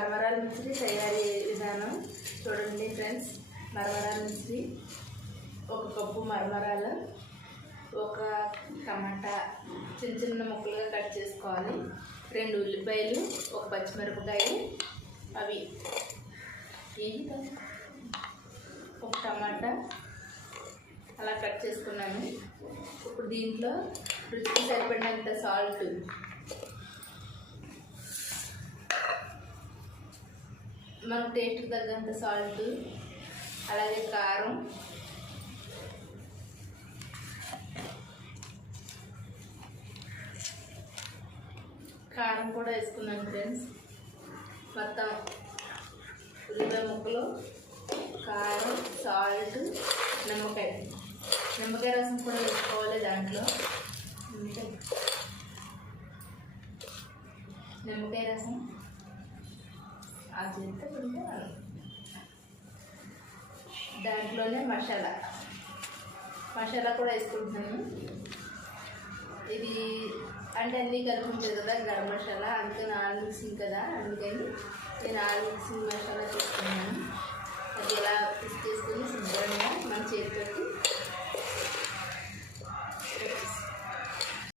మరమరాల మిర్చి తయారీ విధానం చూడండి ఫ్రెండ్స్. మరమరాల మిర్చి, 1 కప్పు మరమరాలు, 1 టమాటా చిన్న చిన్న ముక్కలుగా కట్ చేసుకోవాలి, 2 ఉల్లిపాయలు, 1 పచ్చిమిరపకాయ, అవి 1 టమాటా అలా కట్ చేసుకున్నాను. ఇప్పుడు దీంట్లో రుచికి సరిపడినంత సాల్ట్, మనకు టేస్ట్కి తగ్గంత సాల్ట్, అలాగే కారం, కూడా వేసుకున్నాను ఫ్రెండ్స్. మొత్తం ఉల్లిపాయ ముక్కలు, కారం, సాల్ట్, నిమ్మకాయ రసం కూడా వేసుకోవాలి. దాంట్లో నిమ్మకాయ రసం ఆ చేస్తే దాంట్లోనే మసాలా కూడా వేసుకుంటున్నాను. ఇది అంటే అన్నీ కలిపి ఉంటుంది కదా గరం మసాలా, అందుకని ఆల్ మిక్సింగ్ కదా, అందుకని నేను ఆల్ మిక్సింగ్ మసాలా చేసుకున్నాను.